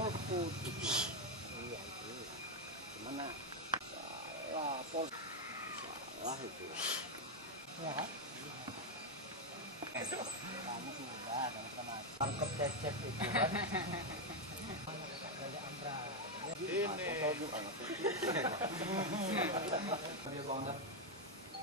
golput. Iya itu. Gimana? Salah itu. Ya kan? Kamu sudah sama tangkap cecep itu kan. Ini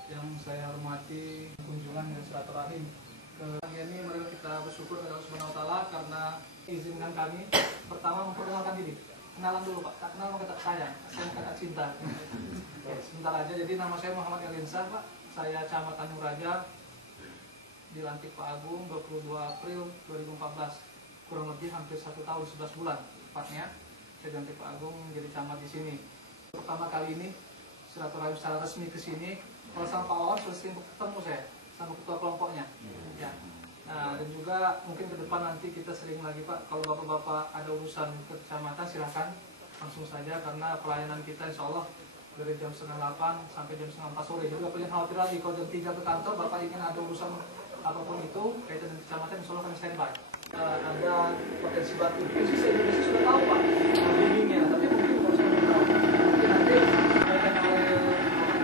yang saya hormati kunjungan dan silaturahim ke ini, mari kita bersyukur kepada Allah Subhanahu wa taala karena izinkan kami pertama memperkenalkan diri. Kenalan dulu Pak, tak kenal maka tak sayang, kakak cinta. Oke, sebentar aja. Jadi nama saya Muhammad Elinsa Pak, saya Camat Tanjung Raja, dilantik Pak Agung 22 April 2014, kurang lebih hampir 1 tahun 11 bulan tepatnya saya dilantik Pak Agung menjadi camat di sini. Pertama kali ini silaturahim secara resmi ke sini. Kalau sama Pak Wawan sudah sering ketemu saya sama ketua kelompoknya. Ya. Nah, dan juga mungkin ke depan nanti kita sering lagi Pak, kalau bapak-bapak ada urusan ke kecamatan silahkan langsung saja, karena pelayanan kita insya Allah dari jam 7:30 sampai jam 3:30 sore. Jadi nggak perlu khawatir lagi kalau jam 3 ke kantor bapak ingin ada urusan apapun itu kaitan dengan kecamatan, insya Allah kami standby. Ada potensi batu krisis Indonesia sudah tahu Pak bimbingnya, tapi mungkin kalau saya belum tahu mungkin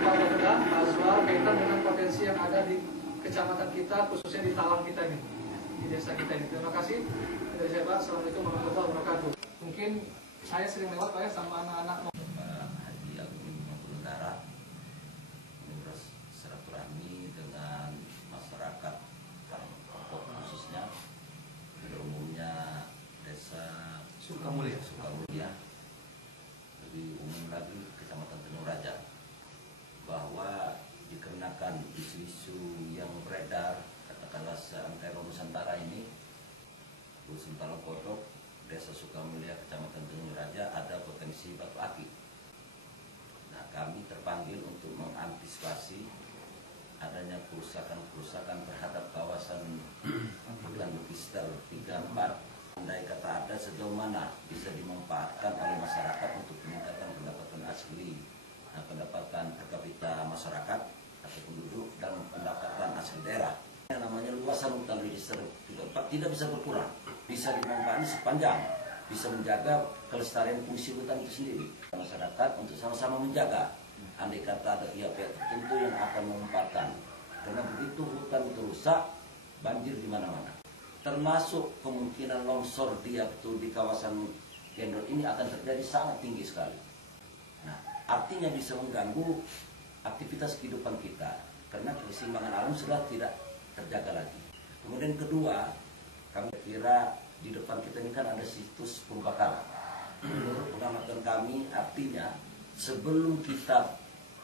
nanti kaitan dengan potensi yang ada di kecamatan kita, khususnya di talang kita ini, di desa kita ini. Terima kasih dari saya Pak. Assalamualaikum warahmatullahi wabarakatuh. Mungkin saya sering lewat Pak ya sama anak-anak Haji Agung Mangkunegaran, terus silaturahmi dengan masyarakat Kampung khususnya pada umumnya desa Sukamulya, lebih umum lagi Kecamatan Tanjung Raja, bahwa dikarenakan isu-isu yang beredar katakanlah seantero Nusantara ini, Nusantara Kodok, Desa Sukamulya, Kecamatan Tanjung Raja ada potensi batu akik. Nah, kami terpanggil untuk mengantisipasi adanya kerusakan terhadap kawasan hutan Bukistel 34. Andai kata ada, sejauh mana bisa dimanfaatkan oleh masyarakat untuk peningkatan pendapatan asli, pendapatan per kapita masyarakat atau penduduk, dan pendapatan asli daerah. Yang namanya luasan hutan register 34 tidak bisa berkurang, bisa dimanfaatkan sepanjang bisa menjaga kelestarian fungsi hutan itu sendiri. Masyarakat untuk sama-sama menjaga. Andai kata ada pihak-pihak tertentu yang akan memanfaatkan, karena begitu hutan itu rusak, banjir di mana-mana. Termasuk kemungkinan longsor di kawasan Gendol ini akan terjadi sangat tinggi sekali. Nah, artinya bisa mengganggu aktivitas kehidupan kita, karena keseimbangan alam sudah tidak terjaga lagi. Kemudian kedua, kami kira di depan kita ini kan ada situs purbakala. Menurut pengamatan kami, artinya sebelum kita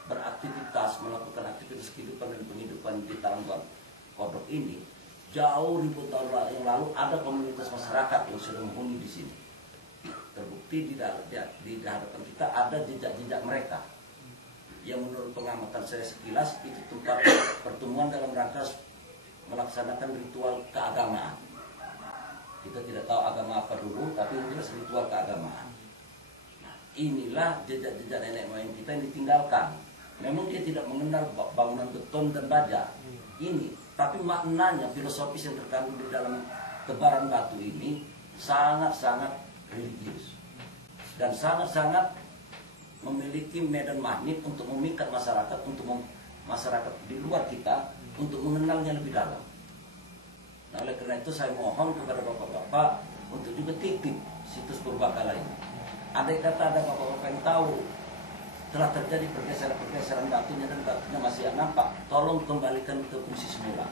beraktivitas, melakukan aktivitas kehidupan dan penghidupan di Talang Kodok ini, jauh ribu tahun yang lalu ada komunitas masyarakat yang sudah menghuni di sini. Terbukti di hadapan kita ada jejak-jejak mereka, yang menurut pengamatan saya sekilas itu tempat pertemuan dalam rangka melaksanakan ritual keagamaan. Kita tidak tahu agama apa dulu, tapi jelas ritual keagamaan. Nah, inilah jejak-jejak nenek moyang kita yang ditinggalkan. Memang dia tidak mengenal bangunan beton dan baja ini, tapi maknanya filosofis yang terkandung di dalam tebaran batu ini sangat-sangat religius dan sangat-sangat memiliki medan magnet untuk memikat masyarakat, masyarakat di luar kita untuk mengenalnya lebih dalam. Nah, oleh karena itu saya mohon kepada bapak-bapak untuk juga titip situs purbakala ini. Andai kata ada bapak-bapak yang tahu telah terjadi pergeseran batunya dan batunya masih nampak, tolong kembalikan ke fungsi semula.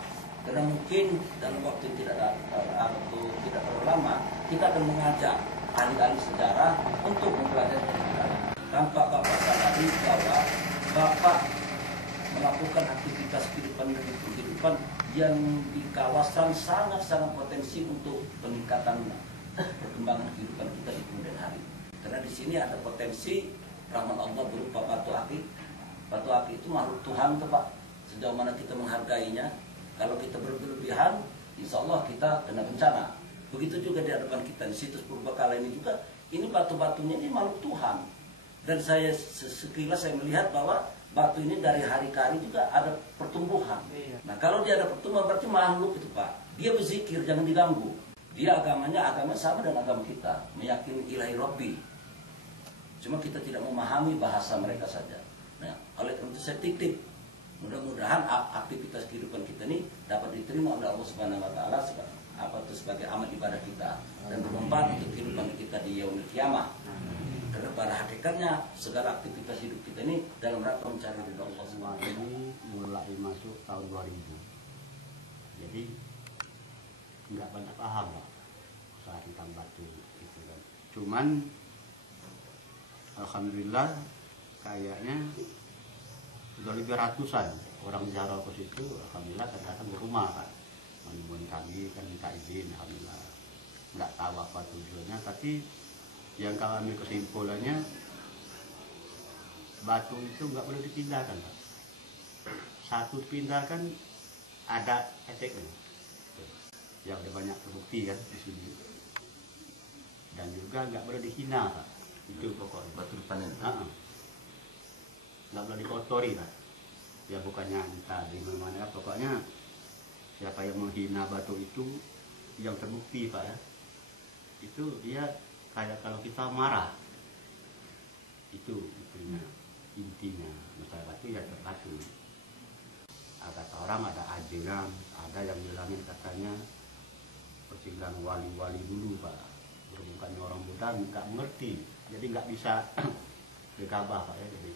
Karena mungkin dalam waktu tidak terlalu lama kita akan mengajak ahli-ahli sejarah untuk mempelajari sejarah. Tanpa bapak sadari bahwa bapak melakukan aktivitas kehidupan dan kehidupan yang di kawasan sangat-sangat potensi untuk peningkatan perkembangan kehidupan kita di kemudian hari. Karena di sini ada potensi rahmat Allah berupa batu akik. Batu akik itu makhluk Tuhan, Pak. Sejauh mana kita menghargainya, kalau kita berlebihan, insya Allah kita kena bencana. Begitu juga di hadapan kita di situs purbakala ini juga, ini batu-batunya ini makhluk Tuhan. Dan saya sekilas saya melihat bahwa batu ini dari hari ke hari juga ada pertumbuhan. Nah, kalau dia ada pertumbuhan berarti makhluk itu Pak. Dia berzikir, jangan diganggu. Dia agamanya agama sama dengan agama kita, meyakini ilahi Rabbi. Cuma kita tidak memahami bahasa mereka saja. Nah, oleh karena itu saya titip, mudah-mudahan aktivitas kehidupan kita ini dapat diterima oleh Allah Subhanahu wa taala sebagai amal ibadah kita dan bermanfaat untuk kehidupan kita di yaumil kiamah. Karena pada hakikatnya segala aktivitas hidup kita ini dalam rangka mencari ridha Allah Subhanahu wa taala. Ini mulai masuk tahun 2000. Jadi nggak banyak paham Pak usaha tentang batu itu kan. Cuman alhamdulillah kayaknya sudah lebih ratusan orang ziarah ke situ. Alhamdulillah kadang-kadang ke rumah Pak. Menemui kami kan minta izin, alhamdulillah. Nggak tahu apa tujuannya, tapi yang kami kesimpulannya batu itu nggak boleh dipindahkan Pak. Satu dipindahkan ada efeknya. Yang udah banyak terbukti kan di sini. Dan juga nggak boleh dihina Pak. Itu pokoknya. Batu panen. Nggak boleh dikotori Pak. Ya bukannya entah di mana-mana, pokoknya siapa yang menghina batu itu yang terbukti Pak ya. Itu dia kayak kalau kita marah. Itu intinya masalah batu ya terbatu. Kata orang ada ajengan, ada yang bilangin katanya percikan wali-wali dulu Pak. Bukannya orang muda nggak mengerti, jadi nggak bisa gegabah Pak ya, jadi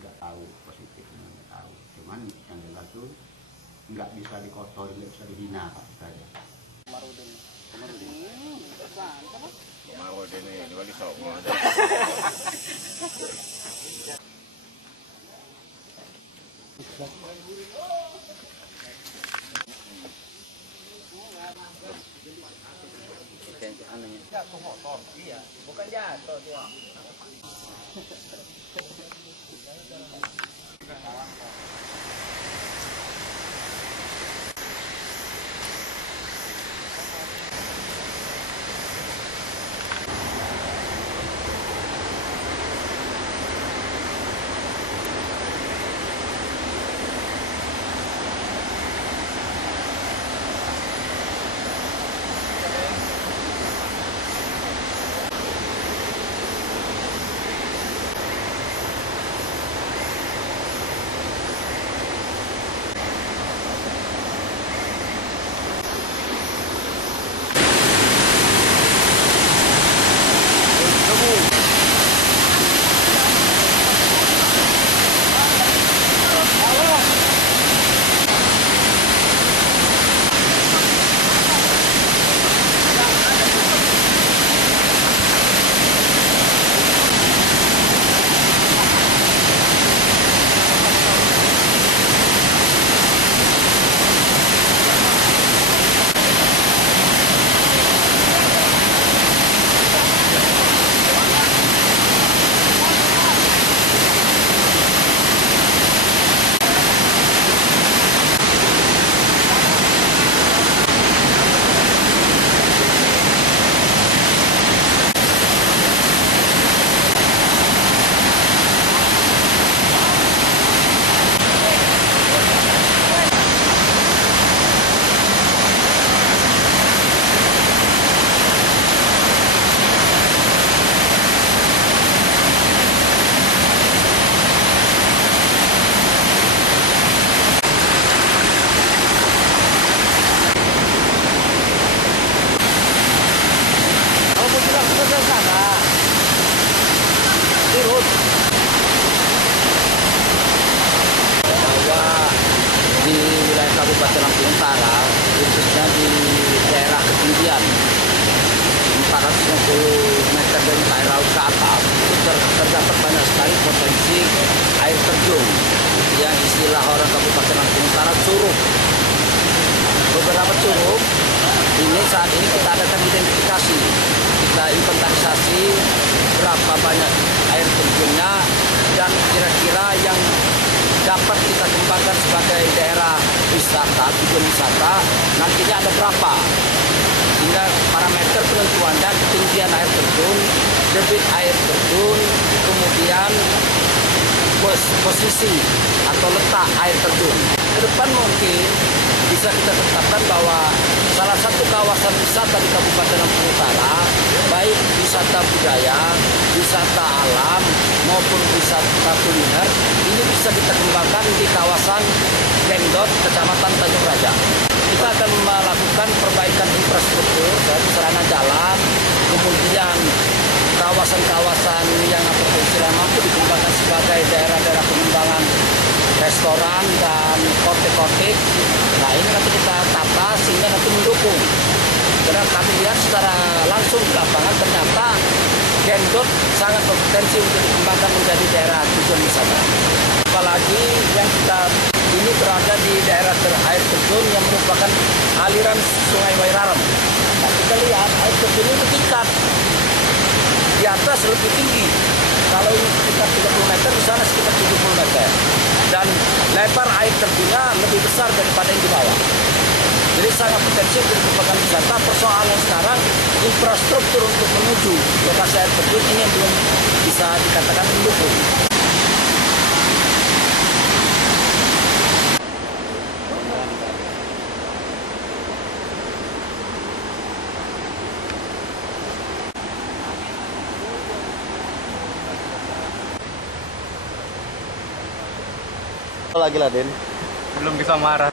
nggak tahu positifnya, nggak tahu. Cuman yang jelas tuh nggak bisa dikotori, nggak bisa dihina Pak saja. Marudin ini bagi sok mau ada. Jatuh motor, iya, bukan jatuh dia. Kabupaten Lampung Utara, khususnya di daerah ketinggian 450 meter dari air laut ke atas, itu terdapat banyak sekali potensi air terjun yang istilah orang Kabupaten Lampung Utara curug. Beberapa curug ini saat ini kita adakan identifikasi, kita inventarisasi berapa banyak air terjunnya dan kira-kira yang dapat kita kembangkan sebagai daerah wisata, tujuan wisata, nantinya ada berapa. Sehingga parameter penentuannya ketinggian air terjun, debit air terjun, kemudian posisi atau letak air terjun. Ke depan mungkin bisa kita tetapkan bahwa salah satu kawasan kawasan wisata di Kabupaten Lampung Utara, baik wisata budaya, wisata alam maupun wisata kuliner, ini bisa kita kembangkan di kawasan Gendot, Kecamatan Tanjung Raja. Kita akan melakukan perbaikan infrastruktur dan sarana jalan, kemudian kawasan-kawasan yang berpotensial mampu dikembangkan sebagai daerah-daerah pengembangan restoran dan kotek-kotek. Nah, ini nanti kita tata sehingga nanti mendukung. Karena kami lihat secara langsung di lapangan ternyata Gendot sangat berpotensi untuk dikembangkan menjadi daerah tujuan wisata. Apalagi yang kita ini berada di daerah air terjun yang merupakan aliran Sungai Wairarem. Nah, kita lihat air terjun ini tingkat di atas lebih tinggi. Kalau ini sekitar 30 meter, di sana sekitar 70 meter. Dan lebar air terjunnya lebih besar daripada yang di bawah. Jadi sangat potensial untuk dikembangkan wisata. Persoalan sekarang infrastruktur untuk menuju lokasi air terjun ini yang belum bisa dikatakan mendukung. Lagi lah Den, belum bisa marah.